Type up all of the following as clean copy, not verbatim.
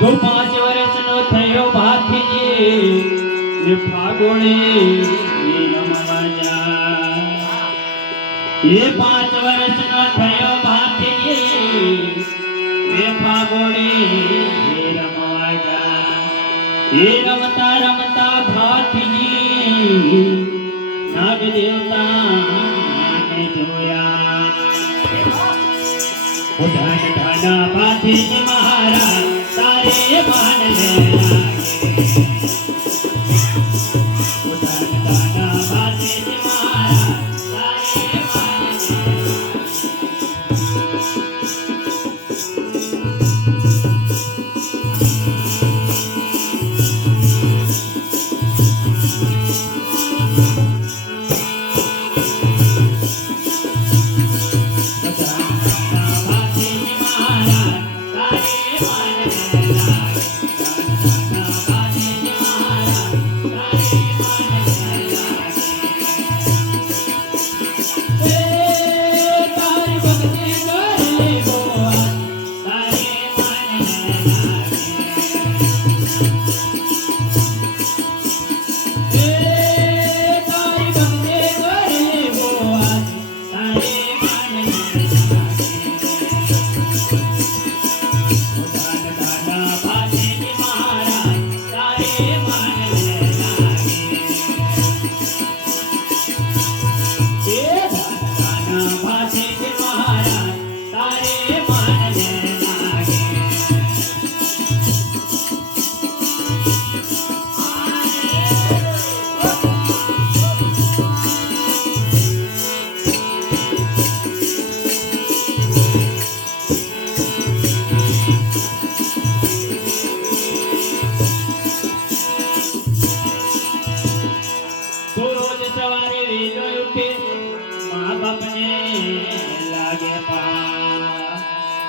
તો 5 વર્ષનો થયો ભાથીજી એ ફાગોળી રમવા જા એ 5 વર્ષનો થયો ભાથીજી એ ફાગોળી રમવા જા એ રમતા રમતા ભાથીજી નાગ દેવતાને જોયા ઉધાન ધાના ભાથીજી મહારાજ તારે માન લે લાગે ઉધાન ધાના ભાથીજી મહારાજ તારે માન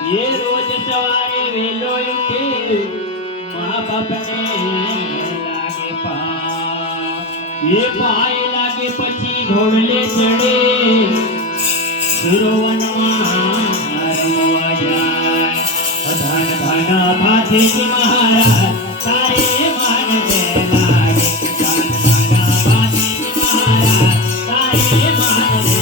ये रोज सवारे वेलो उठे माँ बाप ने लागे पा ये पाए लागे पछी घोड़ले चढ़े सुरवનમાં રમવા જાય ધન ધન ભાથીજી મહારાજ તારે માન દે લાગે ધન ધન ભાથીજી મહારાજ તારે માન દે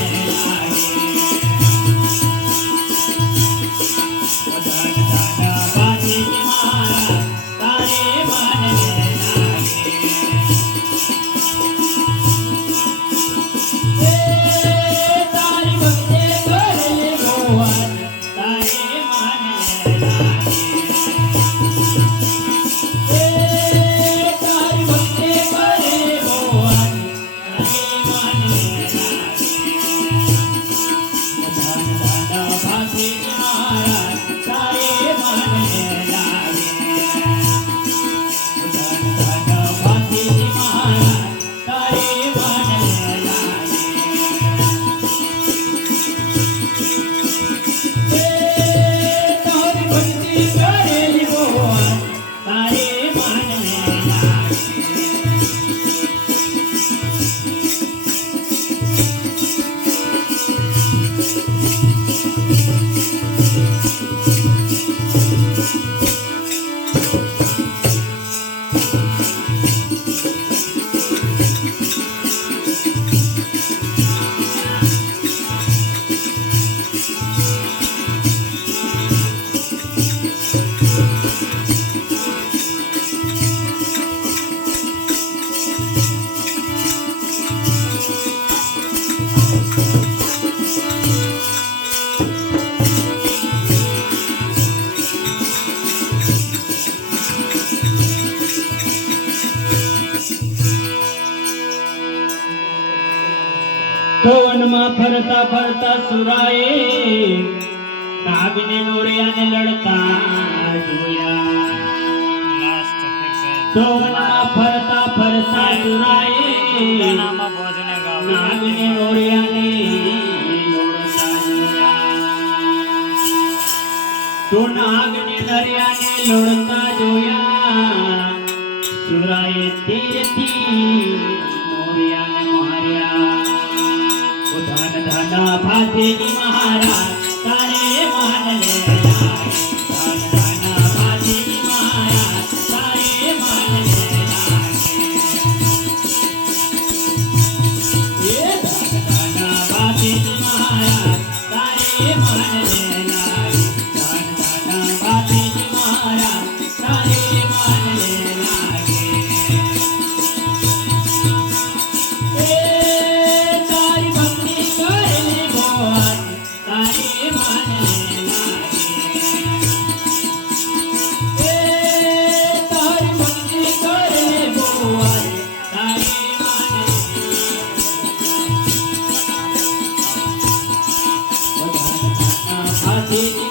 તો વનમાં ફરતા ફરતા સુરાએ નાગને નોળિયાને લડતા જોયા. તો વનમાં ફરતા ફરતા સુરાએ નાગને નોળિયાને લડતા જોયા. તો નાગને નરિયાને લડતા જોયા. સુરાએ તીરથી નોળિયાને માર્યા. ધન ધન ભાતીજી મહારાજ તારે માન લે લાગે. ધન ધન ભાતીજી મહારાજ તારે માન લે લાગે. એ ધન ધન ભાતીજી મહારાજ તારે માન લે લાગે. ધન ધન ભાતીજી મહારાજ તારે માન લે લાગે. તારી ભક્તિ કરે ભગવાન તારે માન લે લાગે. તારી ભક્તિ કરે ભગવાન તારે માન લે લાગે.